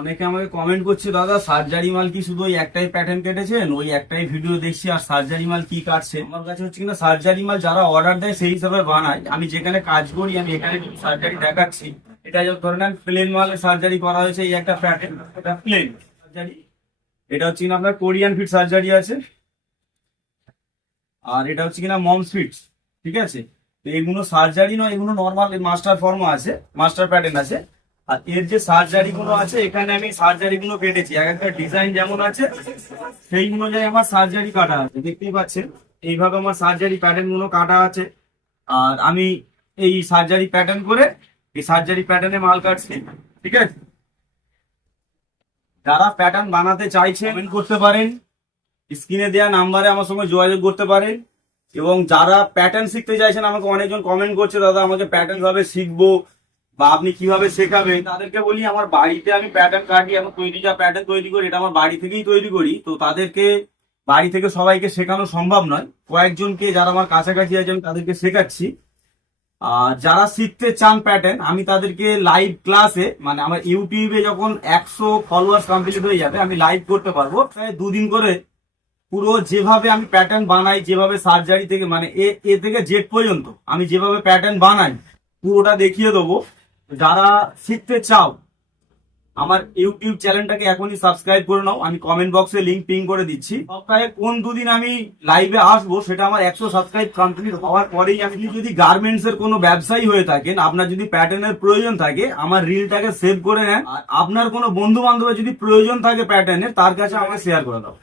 অনেকে আমাকে কমেন্ট করছে, দাদা সার্জারি মাল কি শুধু ওই একটাই প্যাটার্ন কেটেছেন, ওই একটাই ভিডিও দেখছি, আর সার্জারি মাল কি কাটছে? আমার কাছে হচ্ছে কিনা সার্জারি মাল যারা অর্ডার দেয় সেই হিসাবে বানায়। আমি যেখানে কাজ করি আমি এখানে সার্জারি দেখাচ্ছি। এটা ধরে নেন প্লেন মালের সার্জারি করা হয়েছে, এই একটা প্যাটার্ন, এটা প্লেন সার্জারি। এটা হচ্ছে কিনা আপনার কোরিয়ান ফিট সার্জারি আছে, আর এটা হচ্ছে কিনা মমস ফিটস। ঠিক আছে, তো এগুলো সার্জারি নয়, এগুলো নর্মাল মাস্টার ফর্ম আছে, মাস্টার প্যাটার্ন আছে। আর এর যে সার্জারি গুলো আছে, এখানে আমি সার্জারি গুলো কেটেছি, এক একটা ডিজাইন যেমন আছে সেই অনুযায়ী আমার সার্জারি কাটা আছে। দেখতেই পাচ্ছেন এইভাবে আমার সার্জারি প্যাটার্ন গুলো কাটা আছে। আর আমি এই সার্জারি প্যাটার্ন করে এই সার্জারি প্যাটার্নে মাল কাটছি। ঠিক আছে, যারা প্যাটার্ন বানাতে চাইছে কমেন্ট করতে পারেন, স্ক্রিনে দেওয়া নাম্বারে আমার সঙ্গে যোগাযোগ করতে পারেন। এবং যারা প্যাটার্ন শিখতে চাইছেন, আমাকে অনেকজন কমেন্ট করছে, দাদা আমাকে প্যাটার্ন কিভাবে শিখবো বা আপনি কিভাবে শেখাবেন, তাদেরকে বলি আমার বাড়িতে আমি প্যাটার্ন কাটি, আমার তৈরি যা প্যাটার্ন তৈরি করি এটা আমার বাড়ি থেকেই তৈরি করি। তো তাদেরকে বাড়ি থেকে সবাইকে শেখানো সম্ভব নয়, কয়েকজনকে যারা আমার কাছাকাছি আছে আমি তাদেরকে শেখাচ্ছি। আর যারা শিখতে চান প্যাটার্ন, আমি তাদেরকে লাইভ ক্লাসে, মানে আমার ইউটিউবে যখন 100 ফলোয়ার্স কমপ্লিট হয়ে যাবে আমি লাইভ করতে পারবো, প্রায় 2 দিন করে পুরো যেভাবে আমি প্যাটার্ন বানাই, যেভাবে সার্জারি থেকে মানে এ থেকে জেড পর্যন্ত আমি যেভাবে প্যাটার্ন বানাই পুরোটা দেখিয়ে দেবো। যারা শিখতে চাও আমার ইউটিউব চ্যানেলটাকে এখনই সাবস্ক্রাইব করে নাও, আমি কমেন্ট বক্সে লিংক পিং করে দিচ্ছি। সপ্তাহে কোন 2 দিন আমি লাইভে আসবো সেটা আমার 100 সাবস্ক্রাইব কমপ্লিট হওয়ার পরেই। আমি যদি গার্মেন্টস এর কোনো ব্যবসায়ী হয়ে থাকেন, আপনার যদি প্যাটার্নের প্রয়োজন থাকে আমার রিলটাকে সেভ করে নেন, আর আপনার কোনো বন্ধু বান্ধবের যদি প্রয়োজন থাকে প্যাটার্নের, তার কাছে আমাকে শেয়ার করে দাও।